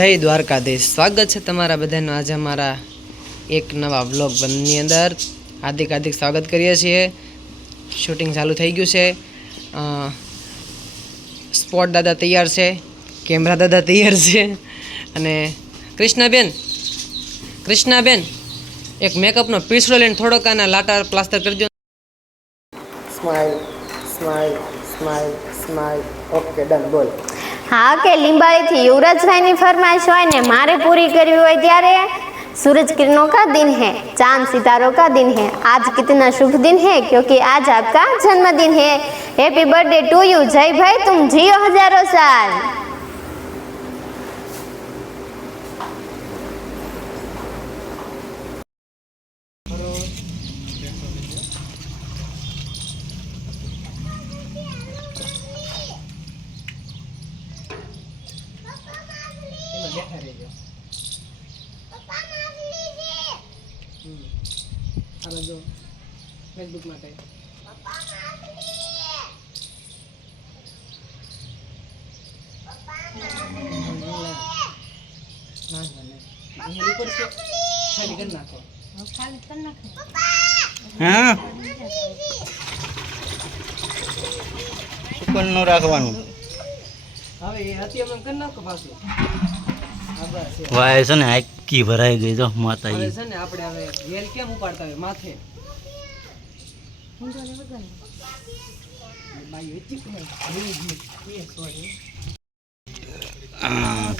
જય દ્વારકાધીશ, સ્વાગત છે તમારા બધાનું આજે અમારા એક નવા વ્લોગ ની અંદર હાર્દિક સ્વાગત કરીએ છીએ। શૂટિંગ ચાલુ થઈ ગયું છે। સ્પોટ દાદા તૈયાર છે, કેમેરા દાદા તૈયાર છે અને કૃષ્ણાબેન એક મેકઅપનો પીસડો લઈને થોડોક આના લાટા પ્લાસ્ટર કરી દો। Smile smile smile smile, okay done, બોલ। हाँ के लिंबाड़ी थी युवराज भाई की फरमाइश हो ने मारे पूरी करवी हो त्यारे सूरज किरणों का दिन है, चांद सितारों का दिन है। आज कितना शुभ दिन है क्योंकि आज आपका जन्मदिन है। हैप्पी बर्थडे टू यू जय भाई, तुम जियो हजारों साल। फेसबुक માટે हाँ સુકન નો રાખવાનું હવે એ હતી એમ કરી નાખો પાછું। વાય છે ને આખી ભરાઈ ગઈ જો માતા હવે છે ને આપણે હવે વેલ કેમ ઉપાડતા હોય માથે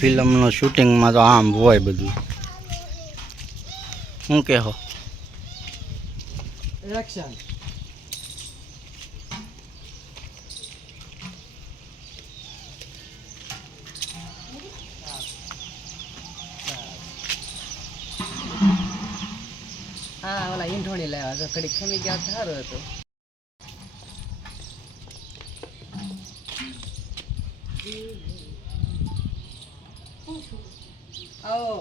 ફિલ્મનો શૂટિંગમાં તો આમ હોય બધું। શું કહો? એક્શન। હા ઓલા ઈંઠોણી લાવ્યા તો કડી ખમી ગયા તો સારું હતું। આવો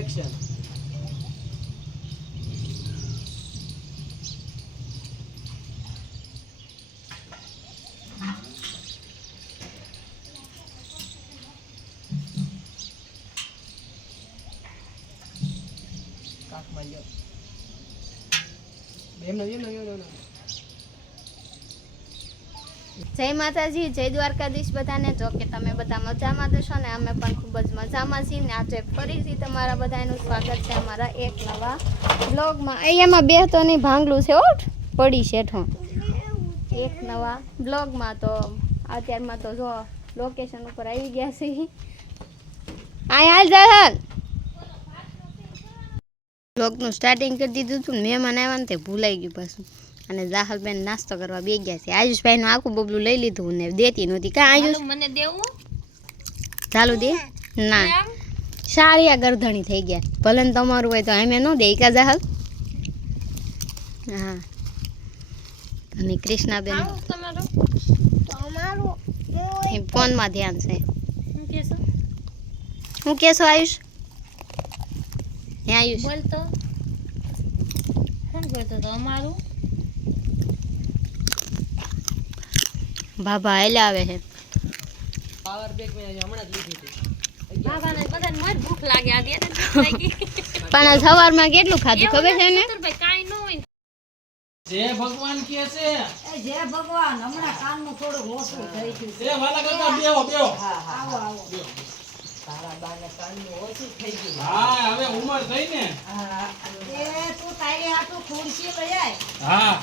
એક્શન। जय माताजी, जय द्वारकाधीश बधाने। जो कि तमे बधा मजामां हशो ने अमे पण खूब ज मजामां छीए ने आज फरीथी तमारा बधानुं स्वागत छे अमारा एक नवा ब्लॉगमां। अहींयामां बेहतो नहीं भांगलुं छे ओठ पड़ी शेठो एक नवा ब्लॉगमां। तो अत्यारमां तो जो लोकेशन उपर आई गया छे आय हाल जाहल ब्लॉगनुं स्टार्टिंग करी दीधुं तुं। मेहमान आव्या ने ते भूलाई गयुं पाछुं અને જાહલબેન નાસ્તો કરવા બે ગયા છે। આયુષભાઈ નું આખું બબલું લઈ લીધું ને દેતી નહોતી કા આયુષ મને દેવું ચાલુ દે ના સારિયા ગરધણી થઈ ગયા ભલે ને તમારું હોય તો અમે ન દે કા જાહલ। હા અને કૃષ્ણાબેન તમારું ફોન માં ધ્યાન છે। હું કેસો આયુષ હે આયુષ બોલ તો કોણ બોલતો તો અમારું बाबा आयला आवे है पावर बैग में हमणा ज लीधी थी बाबा ने बधाने मत भूख लागे आ दे लागी पण सवार में केटલું ખાધું ખબર છે ને કાઈ ન હોય। जय भगवान के से जय भगवान हमणा कान નું થોડું ઓછું થઈ ગયું છે। ए वाला काका બેહો બેહો હા હા આવો તારા બાને કાન નું ઓછું થઈ ગયું। હા હવે ઉંમર થઈ ને। હા એ તું તારી હાટુ ખુરશી લઈ આય। હા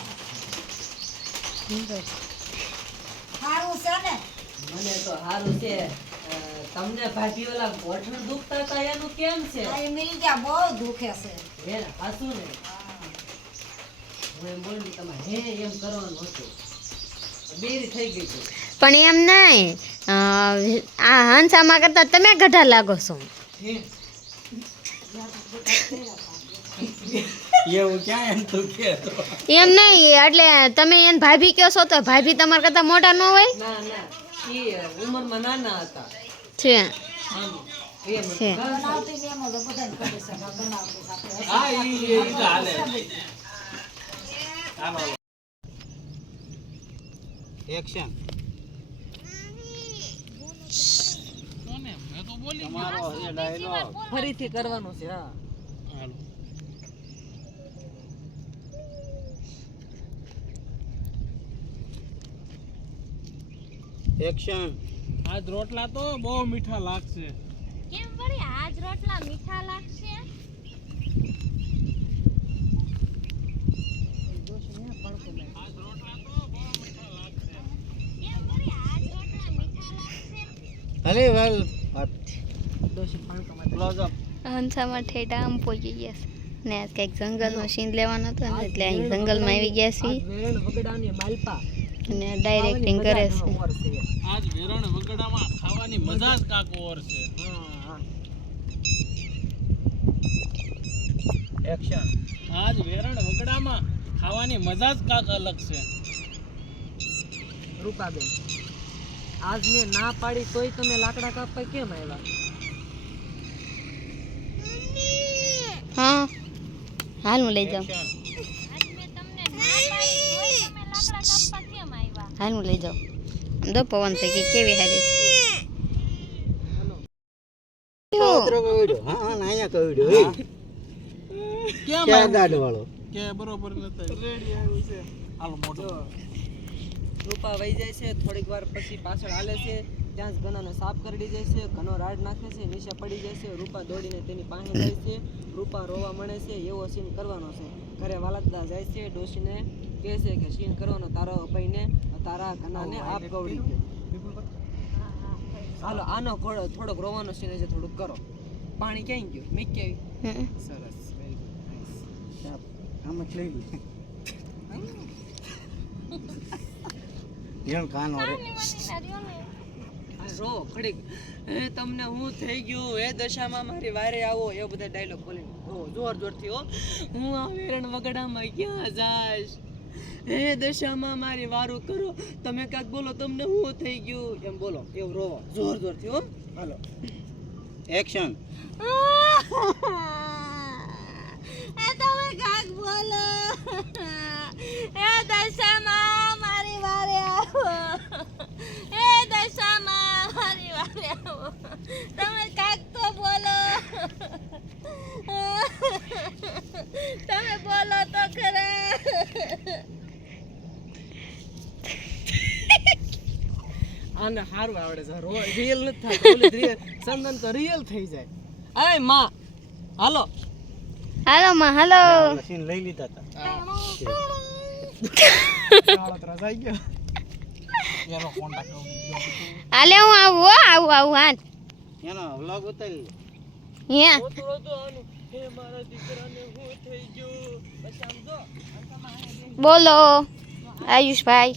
હારું છે ને મને તો હારું છે। તમને ભાભી ઓલા ગોઠણ દુખતા હતા એનું કેમ છે? આ મિલ ગયા બહુ દુખે છે। હે હાસુ ને હું એમ બોલું તમે હે એમ કરવાનું હતું બેરી થઈ ગઈ છે પણ એમ નહીં આ હંસામાં કરતા તમે ગઢા લાગો છો। એવું ક્યાં એમ તું કે એમ નહીં એટલે તમે એને ભાભી કહો છો તો ભાભી તમારા કરતા મોટા ન હોય ના ના એ ઉંમરમાં નાના હતા છે। છે. બનાવતી બી એમ જ બધાને ખબર છે કે બનાવતી સાથે એક્શન ફરીથી કરવાનું છે હા એક્શન આજ રોટલા તો બહુ મીઠા લાગશે. કેમ વળી આજ રોટલા મીઠા લાગશે? કેમ વળી આજ રોટલા મીઠા લાગશે? ભલે વેલ ડોશી ક્લોઝ અપ હંસામાં ઠેઠા આમ પહોંચી ગયા છે ને આજ કંઈક જંગલનો સીન લેવાનો હતો ને એટલે અહીં જંગલમાં આવી ગયા છીએ વેરણ વગડાની માલપા અને ડાયરેક્ટિંગ કરે છે. આજ વેરણ વગડામાં ખાવાની મજા જ કાંક ઓર છે. એક્શન આજ વેરણ વગડામાં ખાવાની મજા જ કાંક અલગ છે. રૂપાબેન આજ મેં ના પાડી તોય તમે લાકડા કાપવા કેમ આવ્યા હા હાલ હું લઈ જાઉં. એક્શન હાલ હું લઈ જાઉં. આમ તો પવન છે કે કેવી હારી છે. પત્રો કવડ્યો હા હા નાયા કવડ્યો કેમ ક્યાં ગાડ વાળો કે બરોબર નથી રેડી આવ્યું છે. હાલો મોટો રૂપા વહી જાય છે થોડીક વાર પછી પાછળ હાલે છે ત્યાં જ ઘનાને સાફ કરી જાય છે ઘનો રાડ નાખે છે નીચે પડી જાય છે રૂપા દોડીને તેની પાસે જાય છે રૂપા રોવા મળે છે એવો સીન કરવાનો છે ઘરે વાલતદા જાય છે ડોશીને કહે છે કે સીન કરવાનો તારો અભયને તારા ઘનાને આપ ગવડી ગયો હાલો આનો થોડોક રોવાનો સીન છે થોડુંક કરો પાણી ક્યાં ગયું મેં ક્યાં હમ. સરસ વેરી ગુડ નાઇસ આમ જ લઈ લે યણ કાનો રે રો ખડીક હે તમને હું થઈ ગયું હે દશામાં મારી વારે આવો એવો બધા ડાયલોગ બોલીને જોર જોરથી હો હું આ વેરણ વગડામાં ક્યાં જાશ હે દશામાં મારી વારું કરો તમે કાંઈક બોલો તમને હું થઈ ગયું એમ બોલો એવું રોવો જોર જોરથી હો હાલો એક્શન એ તમે કાક બોલો એ દશામાં મારી વારે આવો એ દશામાં મારી વારે આવો તમે કાક તો બોલો તમે બોલો તો ખરા આને હારું આવડે છે રિયલ નથી થતું સંદન તો રિયલ થઈ જાય અય માં હાલો હાલો માં હાલો સીન લઈ લીધા હતા એનો કોન્ટેક્ટ હાલે હું આવું હાથ એનો વ્લોગ ઉતારી અહીંયા હે મારા દીકરાને હું થઈ ગયું પછી આમ જો બોલો આયુષભાઈ